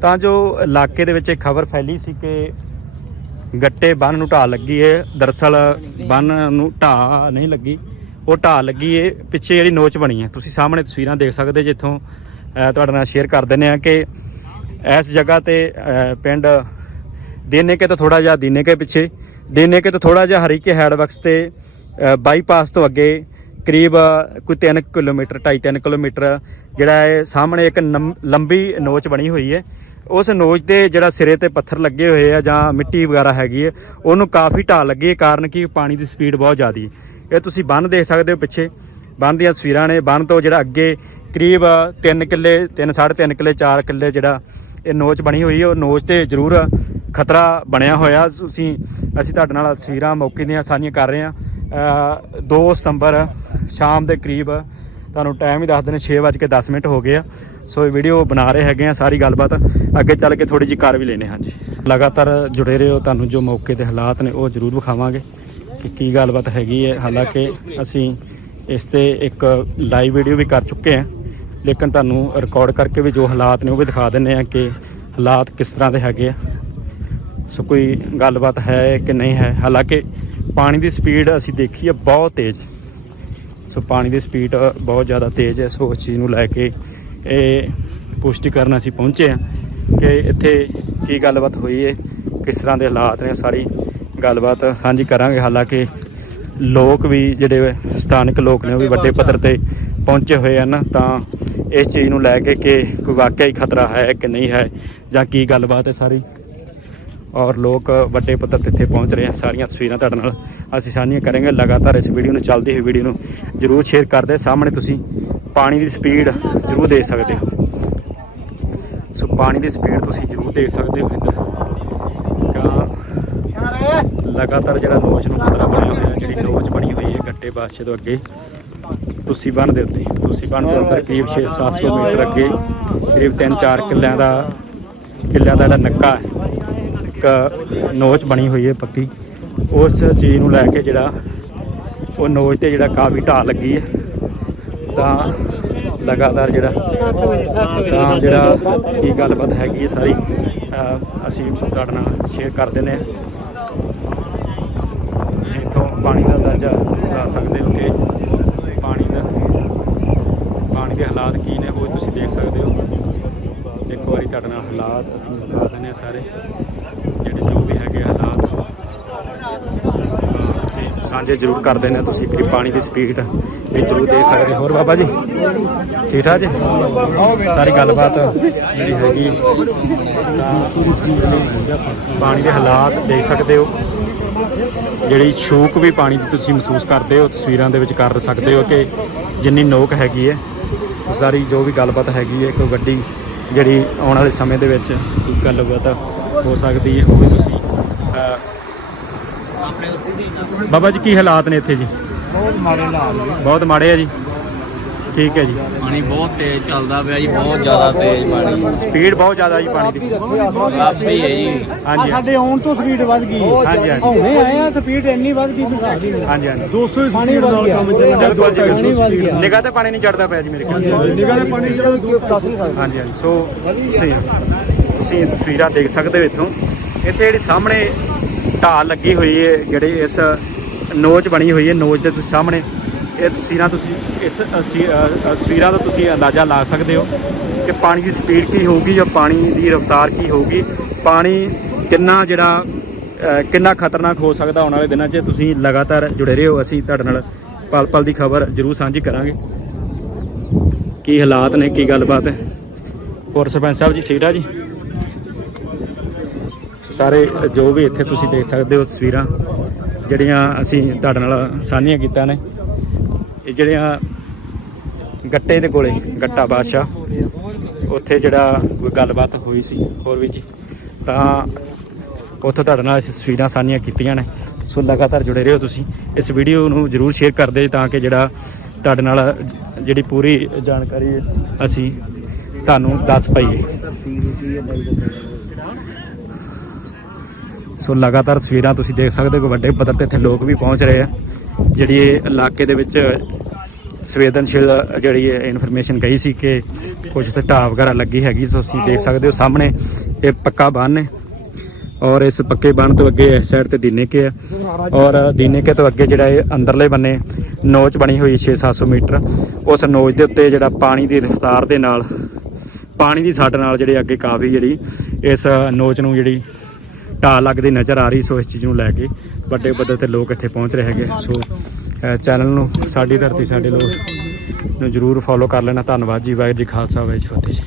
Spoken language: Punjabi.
ਤਾਂ ਜੋ ਇਲਾਕੇ ਦੇ ਵਿੱਚ ਇਹ ਖਬਰ ਫੈਲੀ ਸੀ ਕਿ ਗੱਟੇ ਬੰਨ ਨੂੰ ਢਾਹ ਲੱਗੀ ਹੈ ਦਰਸਲ ਬੰਨ ਨੂੰ ਢਾਹ ਨਹੀਂ ਲੱਗੀ। ਉਹ ਢਾਹ ਲੱਗੀ ਹੈ ਪਿੱਛੇ ਜਿਹੜੀ ਨੋਚ ਬਣੀ ਹੈ ਤੁਸੀਂ ਸਾਹਮਣੇ ਤਸਵੀਰਾਂ ਦੇਖ ਸਕਦੇ ਜਿੱਥੋਂ ਤੁਹਾਡੇ ਨਾਲ ਸ਼ੇਅਰ ਕਰ ਦਿੰਦੇ ਆ ਕਿ ਇਸ ਜਗ੍ਹਾ ਤੇ ਅ, ਪਿੰਡ ਦੇਨੇਕੇ ਤੋਂ ਥੋੜਾ ਜਿਹਾ ਦੀਨੇਕੇ ਪਿੱਛੇ ਦੇਨੇਕੇ ਤੋਂ ਥੋੜਾ ਜਿਹਾ ਹਰੀਕੇ ਹੈਡਵਰਕਸ ਤੇ ਬਾਈਪਾਸ ਤੋਂ ਅੱਗੇ ਕਰੀਬ ਕੋਈ 3 ਕਿਲੋਮੀਟਰ 2.5 ਕਿਲੋਮੀਟਰ ਜਿਹੜਾ ਹੈ ਸਾਹਮਣੇ ਇੱਕ ਨਮ- ਲੰਬੀ ਨੋਚ ਬਣੀ ਹੋਈ ਹੈ ਉਸ ਨੋਚ 'ਤੇ ਜਿਹੜਾ ਸਿਰੇ ਤੇ ਪੱਥਰ ਲੱਗੇ ਹੋਏ ਆ ਜਾਂ ਮਿੱਟੀ ਵਗੈਰਾ ਹੈਗੀ ਹੈ ਉਹਨੂੰ ਕਾਫੀ ਢਾਹ ਲੱਗੀ ਹੈ ਕਾਰਨ ਕਿ ਪਾਣੀ ਦੀ ਸਪੀਡ ਬਹੁਤ ਜ਼ਿਆਦੀ ਹੈ। ਇਹ ਤੁਸੀਂ ਬੰਨ ਦੇਖ ਸਕਦੇ ਹੋ ਪਿੱਛੇ। ਬੰਨ ਦੀਆਂ ਤਸਵੀਰਾਂ ਨੇ ਬੰਨ ਤੋਂ ਜਿਹੜਾ ਅੱਗੇ ਕਰੀਬ 3 ਕਿੱਲੇ 3 3.5 ਕਿੱਲੇ 4 ਕਿੱਲੇ ਜਿਹੜਾ ਇਹ ਨੋਚ ਬਣੀ ਹੋਈ ਹੈ ਉਹ ਨੋਚ ਤੇ ਜ਼ਰੂਰ ਖਤਰਾ ਬਣਿਆ ਹੋਇਆ। ਤੁਸੀਂ ਅਸੀਂ ਤੁਹਾਡੇ ਨਾਲ ਤਸਵੀਰਾਂ ਮੌਕੇ ਦੀਆਂ ਸਾਂਝੀਆਂ ਕਰ ਰਹੇ ਹਾਂ। ਅ, 2 ਸਤੰਬਰ ਸ਼ਾਮ ਦੇ ਕਰੀਬ ਤੁਹਾਨੂੰ ਟਾਈਮ ਹੀ ਦੱਸ ਦਿੰਦੇ 6:10 ਮਿੰਟ ਹੋ ਗਏ ਆ। ਸੋ ਇਹ ਵੀਡੀਓ ਬਣਾ ਰਹੇ ਹੈਗੇ ਆ, ਸਾਰੀ ਗੱਲਬਾਤ। ਅੱਗੇ ਚੱਲ ਕੇ ਥੋੜੀ ਜਿਹੀ ਕਰ ਵੀ ਲੈਨੇ ਹਾਂਜੀ ਲਗਾਤਾਰ ਜੁੜੇ ਰਹੋ, ਤੁਹਾਨੂੰ ਜੋ ਮੌਕੇ 'ਤੇ ਹਾਲਾਤ ਨੇ, ਉਹ ਜ਼ਰੂਰ ਵਿਖਾਵਾਂਗੇ ਕਿ ਕੀ ਗੱਲਬਾਤ ਹੈਗੀ ਹੈ। ਹਾਲਾਂਕਿ ਅਸੀਂ ਇਸ ਤੇ ਇੱਕ ਲਾਈਵ ਵੀਡੀਓ ਵੀ ਕਰ ਚੁੱਕੇ ਹਾਂ, ਲੇਕਿਨ ਤੁਹਾਨੂੰ ਰਿਕਾਰਡ ਕਰਕੇ ਵੀ ਜੋ ਹਾਲਾਤ ਨੇ, ਉਹ ਵੀ ਦਿਖਾ ਦਿੰਨੇ ਆ ਕਿ ਹਾਲਾਤ ਕਿਸ ਤਰ੍ਹਾਂ ਦੇ ਹੈਗੇ ਆ। ਸੋ ਕੋਈ ਗੱਲਬਾਤ ਹੈ ਕਿ ਨਹੀਂ ਹੈ? ਹਾਲਾਂਕਿ ਪਾਣੀ ਦੀ ਸਪੀਡ ਅਸੀਂ ਦੇਖੀ ਹੈ ਬਹੁਤ ਤੇਜ਼। ਸੋ ਪਾਣੀ ਦੀ ਸਪੀਡ ਬਹੁਤ ਜ਼ਿਆਦਾ ਤੇਜ਼ ਹੈ, ਸੋ ਉਸ ਚੀਜ਼ ਨੂੰ ਲੈ ਕੇ ਇਹ ਪੁਸ਼ਟੀ ਕਰਨ ਅਸੀਂ ਪਹੁੰਚੇ ਹਾਂ ਕਿ ਇੱਥੇ ਕੀ ਗੱਲਬਾਤ ਹੋਈ ਹੈ, ਕਿਸ ਤਰ੍ਹਾਂ ਦੇ ਹਾਲਾਤ ਨੇ, ਸਾਰੀ ਗੱਲਬਾਤ ਸਾਂਝੀ ਕਰਾਂਗੇ। ਹਾਲਾਂਕਿ ਲੋਕ ਵੀ ਜਿਹੜੇ ਸਥਾਨਕ ਲੋਕ ਨੇ, ਉਹ ਵੀ ਵੱਡੇ ਪੱਧਰ ਤੇ ਪਹੁੰਚੇ ਹੋਏ ਹਨ, ਤਾਂ ਇਸ ਚੀਜ਼ ਨੂੰ ਲੈ ਕੇ ਕਿ ਕੋਈ ਵਾਕਿਆ ਹੀ ਖਤਰਾ ਹੈ ਕਿ ਨਹੀਂ ਹੈ, ਜਾਂ ਕੀ ਗੱਲਬਾਤ ਹੈ ਸਾਰੀ। ਔਰ ਲੋਕ ਵੱਡੇ ਪੱਧਰ ਤੇ ਇੱਥੇ ਪਹੁੰਚ ਰਹੇ ਹਨ। ਸਾਰੀਆਂ ਤਸਵੀਰਾਂ ਤੁਹਾਡੇ ਨਾਲ ਅਸੀਂ ਸਾਂਝੀਆਂ ਕਰਾਂਗੇ। ਲਗਾਤਾਰ ਇਸ ਵੀਡੀਓ ਨੂੰ, ਚੱਲਦੀ ਹੋਈ ਵੀਡੀਓ ਨੂੰ ਜਰੂਰ ਸ਼ੇਅਰ ਕਰਦੇ ਸਾਹਮਣੇ ਤੁਸੀਂ ਪਾਣੀ ਦੀ ਸਪੀਡ ਜਰੂਰ ਦੇਖ ਸਕਦੇ ਹੋ। ਸੋ ਪਾਣੀ ਦੀ ਸਪੀਡ ਤੁਸੀਂ ਜਰੂਰ ਦੇਖ ਸਕਦੇ ਹੋ ਇੱਧਰ। ਲਗਾਤਾਰ ਜਿਹੜਾ ਨੋਚ ਨੂੰ ਖਤਰਾ ਬਣਿਆ ਹੋਇਆ ਜਿਹੜੀ ਨੋਚ ਬਣੀ ਹੋਈ ਹੈ ਗੱਟੇ ਬਾਦਸ਼ਾਹ ਤੋਂ ਅੱਗੇ, ਤੁਸੀਂ ਬੰਨ ਦੇ ਉੱਤੇ, ਤੁਸੀਂ ਬੰਨ ਤੋਂ ਉੱਪਰ ਕਰੀਬ 6-700 ਮੀਟਰ ਅੱਗੇ, ਕਰੀਬ 3-4 ਕਿੱਲਿਆਂ ਦਾ ਕਿੱਲਿਆਂ ਦਾ ਜਿਹੜਾ ਨੱਕਾ ਹੈ, ਇੱਕ ਨੋਚ ਬਣੀ ਹੋਈ ਹੈ ਪੱਕੀ। ਉਸ ਚੀਜ਼ ਨੂੰ ਲੈ ਕੇ ਜਿਹੜਾ, ਉਹ ਨੋਚ ਤੇ ਜਿਹੜਾ ਕਾਫੀ ਢਾਹ ਲੱਗੀ ਹੈ। ਤਾਂ ਲਗਾਤਾਰ ਜਿਹੜਾ ਤਾਂ ਜਿਹੜਾ ਕੀ ਗੱਲਬਾਤ ਹੈਗੀ ਹੈ ਸਾਰੀ ਅਸੀਂ ਤੁਹਾਡੇ ਨਾਲ ਸ਼ੇਅਰ ਕਰ ਦਿੰਦੇ ਹਾਂ। ਤੁਸੀਂ ਇੱਥੋਂ ਪਾਣੀ ਦਾ ਅੰਦਾਜ਼ਾ ਲਾ ਸਕਦੇ ਹੋ ਕਿ ਪਾਣੀ ਦਾ ਪਾਣੀ ਦੇ ਹਾਲਾਤ ਕੀ ਨੇ, ਉਹ ਤੁਸੀਂ ਦੇਖ ਸਕਦੇ ਹੋ। ਇੱਕ ਵਾਰੀ ਤੁਹਾਡੇ ਨਾਲ ਹਾਲਾਤ ਅਸੀਂ ਦਿਖਾ ਦਿੰਦੇ ਹਾਂ ਸਾਰੇ। ਜਿਹੜੇ ਜੋ ਵੀ ਹੈਗੇ ਹਾਲਾਤ ਸਾਂਝੇ ਜ਼ਰੂਰ ਕਰ ਦਿੰਦੇ ਹਾਂ ਤੁਸੀਂ ਕਿ ਪਾਣੀ ਦੀ ਸਪੀਡ ਵੀ ਜ਼ਰੂਰ ਦੇਖ ਸਕਦੇ ਹੋਰ ਬਾਬਾ ਜੀ ਠੀਕ ਠਾਕ ਜੀ? ਸਾਰੀ ਗੱਲਬਾਤ ਜਿਹੜੀ ਹੈਗੀ ਪਾਣੀ ਦੇ ਹਾਲਾਤ ਦੇਖ ਸਕਦੇ ਹੋ। ਜਿਹੜੀ ਛੂਕ ਵੀ ਪਾਣੀ ਦੀ ਤੁਸੀਂ ਮਹਿਸੂਸ ਕਰਦੇ ਹੋ ਤਸਵੀਰਾਂ ਦੇ ਵਿੱਚ ਕਰ ਸਕਦੇ ਹੋ ਕਿ ਜਿੰਨੀ ਨੋਕ ਹੈਗੀ ਹੈ ਸਾਰੀ ਜੋ ਵੀ ਗੱਲਬਾਤ ਹੈਗੀ ਹੈ ਕੋਈ ਵੱਡੀ ਜਿਹੜੀ ਆਉਣ ਵਾਲੇ ਸਮੇਂ ਦੇ ਵਿੱਚ ਕੋਈ ਗੱਲਬਾਤ ਹੋ ਸਕਦੀ ਹੈ ਉਹ ਵੀ ਤੁਸੀਂ ਅਹ, ਬਾਬਾ ਜੀ ਕੀ ਹਾਲਾਤ ਨੇ ਇੱਥੇ ਜੀ? ਬਹੁਤ ਮਾੜੇ ਹਾਲਾਤ ਨੇ। ਬਹੁਤ ਮਾੜੇ ਆ ਜੀ। ਠੀਕ ਹੈ ਜੀ। ਪਾਣੀ ਬਹੁਤ ਤੇਜ਼ ਚੱਲਦਾ ਪਿਆ ਜੀ ਬਹੁਤ ਜ਼ਿਆਦਾ ਤੇਜ਼ ਪਾਣੀ। ਸਪੀਡ ਬਹੁਤ ਜ਼ਿਆਦਾ ਜੀ ਪਾਣੀ ਦੀ। ਆਪ ਸਹੀ ਹੈ ਜੀ। ਹਾਂਜੀ ਸਾਡੇ ਆਉਣ ਤੋਂ ਸਪੀਡ ਵੱਧ ਗਈ। ਹਾਂਜੀ, ਹਾਂਜੀ। ਹੁਣੇ ਆਏ ਆ ਸਪੀਡ ਇੰਨੀ ਵੱਧ ਗਈ ਹਾਂਜੀ ਹਾਂਜੀ। 200 ਪਾਣੀ ਵੱਧ ਗਿਆ। ਬਿਲਕੁਲ ਜੀ ਪਾਣੀ ਵੱਧ ਬਿਲਕੁਲ ਗਿਆ। ਨਿਗਾਹ ਤੇ ਪਾਣੀ ਨਹੀਂ ਚੜਦਾ ਪਿਆ ਜੀ ਮੇਰੇ ਕੋਲ ਨਿਗਾਹ ਦੇ ਪਾਣੀ ਜਿਹੜਾ ਦੱਸ ਨਹੀਂ ਸਕਦਾ। ਹਾਂਜੀ ਹਾਂਜੀ। ਸੋ ਤੁਸੀਂ ਤੁਸੀਂ ਇਹ ਤਸਵੀਰਾਂ ਦੇਖ ਸਕਦੇ ਹੋ ਇੱਥੋਂ। ਇੱਥੇ ਜਿਹੜੀ ਸਾਹਮਣੇ ਢਾਲ ਲੱਗੀ ਹੋਈ ਹੈ ਜਿਹੜੀ ਇਸ ਨੋਚ ਬਣੀ ਹੋਈ ਹੈ, ਨੋਚ ਦੇ ਤੁਸੀਂ ਸਾਹਮਣੇ। ਇਹ ਤਸਵੀਰਾਂ ਤੁਸੀਂ ਇਸ ਤਸਵੀਰਾਂ ਤੋਂ ਤੁਸੀਂ ਅੰਦਾਜ਼ਾ ਲਾ ਸਕਦੇ ਹੋ ਕਿ ਪਾਣੀ ਦੀ ਸਪੀਡ ਕੀ ਹੋਊਗੀ ਜਾਂ ਪਾਣੀ ਦੀ ਰਫ਼ਤਾਰ ਕੀ ਹੋਊਗੀ। ਪਾਣੀ ਕਿੰਨਾ ਜਿਹੜਾ ਕਿੰਨਾ ਖਤਰਨਾਕ ਹੋ ਸਕਦਾ ਆਉਣ ਵਾਲੇ ਦਿਨਾਂ 'ਚ। ਤੁਸੀਂ ਲਗਾਤਾਰ ਜੁੜੇ ਰਹੋ, ਅਸੀਂ ਤੁਹਾਡੇ ਨਾਲ ਪਲ ਪਲ ਦੀ ਖਬਰ ਜ਼ਰੂਰ ਸਾਂਝੀ ਕਰਾਂਗੇ। ਕੀ ਹਾਲਾਤ ਨੇ, ਕੀ ਗੱਲਬਾਤ ਹੈ? ਹੋਰ ਸਰਪੰਚ ਸਾਹਿਬ ਜੀ, ਠੀਕ ਠਾਕ ਜੀ? ਸਾਰੇ ਜੋ ਵੀ ਇੱਥੇ ਤੁਸੀਂ ਦੇਖ ਸਕਦੇ ਹੋ ਤਸਵੀਰਾਂ ਜਿਹੜੀਆਂ ਅਸੀਂ ਤੁਹਾਡੇ ਨਾਲ ਸਾਂਝੀਆਂ ਕੀਤੀਆਂ ਨੇ, ਇਹ ਜਿਹੜੀਆਂ ਗੱਟੇ ਦੇ ਕੋਲੇ, ਗੱਟਾ ਬਾਦਸ਼ਾਹ, ਉੱਥੇ ਜਿਹੜਾ ਕੋਈ ਗੱਲਬਾਤ ਹੋਈ ਸੀ, ਹੋਰ ਵੀ ਜੀ, ਤਾਂ ਉੱਥੇ ਤੁਹਾਡੇ ਨਾਲ ਅਸੀਂ ਤਸਵੀਰਾਂ ਸਾਂਝੀਆਂ ਕੀਤੀਆਂ ਨੇ। ਸੋ ਲਗਾਤਾਰ ਜੁੜੇ ਰਹੋ ਤੁਸੀਂ। ਇਸ ਵੀਡੀਓ ਨੂੰ ਜਰੂਰ ਸ਼ੇਅਰ ਕਰਦੇ ਤਾਂ ਕਿ ਜਿਹੜਾ ਤੁਹਾਡੇ ਨਾਲ ਜਿਹੜੀ ਪੂਰੀ ਜਾਣਕਾਰੀ ਅਸੀਂ ਤੁਹਾਨੂੰ ਦੱਸ ਪਾਈਏ। ਸੋ ਲਗਾਤਾਰ ਸਵੇਰਾਂ ਤੁਸੀਂ ਦੇਖ ਸਕਦੇ ਹੋ ਕਿ ਵੱਡੇ ਪੱਧਰ ਤੇ ਇੱਥੇ ਲੋਕ ਵੀ ਪਹੁੰਚ ਰਹੇ ਆ। ਜਿਹੜੀ ਇਹ ਇਲਾਕੇ ਦੇ ਵਿੱਚ ਸੰਵੇਦਨਸ਼ੀਲ ਜਿਹੜੀ ਇਨਫੋਰਮੇਸ਼ਨ ਗਈ ਸੀ ਕਿ ਕੁਝ ਤੇ ਢਾਹ ਵਗੈਰਾ ਲੱਗੀ ਹੈਗੀ, ਸੋ ਤੁਸੀਂ ਦੇਖ ਸਕਦੇ ਹੋ ਸਾਹਮਣੇ ਇਹ ਪੱਕਾ ਬੰਨ ਹੈ ਔਰ ਇਸ ਪੱਕੇ ਬੰਨ ਤੋਂ ਅੱਗੇ ਇਸ ਸਾਈਡ ਤੇ ਦੀਨੇਕੇ ਆ ਔਰ ਦੀਨੇਕੇ ਤੋਂ ਅੱਗੇ ਜਿਹੜਾ ਇਹ ਅੰਦਰਲੇ ਬੰਨੇ ਨੋਚ ਬਣੀ ਹੋਈ 6-700 ਮੀਟਰ। ਉਸ ਨੋਚ ਦੇ ਉੱਤੇ ਜਿਹੜਾ ਪਾਣੀ ਦੀ ਰਫ਼ਤਾਰ ਦੇ ਨਾਲ, ਪਾਣੀ ਦੀ ਸੱਟ ਨਾਲ ਜਿਹੜੇ ਅੱਗੇ ਕਾਫੀ ਜਿਹੜੀ ਇਸ ਨੋਚ ਨੂੰ ਜਿਹੜੀ ਢਾਹ ਲੱਗਦੀ ਨਜ਼ਰ ਆ ਰਹੀ ਸੋ ਇਸ ਚੀਜ਼ ਨੂੰ ਲੈ ਕੇ ਵੱਡੇ ਪੱਧਰ ਤੇ ਲੋਕ ਇੱਥੇ ਪਹੁੰਚ ਰਹੇ ਹੈਗੇ। ਸੋ ਚੈਨਲ ਨੂੰ ਸਾਡੀ ਧਰਤੀ, ਸਾਡੇ ਲੋਕ ਨੂੰ ਜਰੂਰ ਫੋਲੋ ਕਰ ਲੈਣਾ। ਧੰਨਵਾਦ ਜੀ, ਵਾਹਿਗੁਰੂ ਜੀ ਖਾਲਸਾ, ਵਾਹਿਗੁਰੂ ਜੀ ਫਤਿਹ ਜੀ।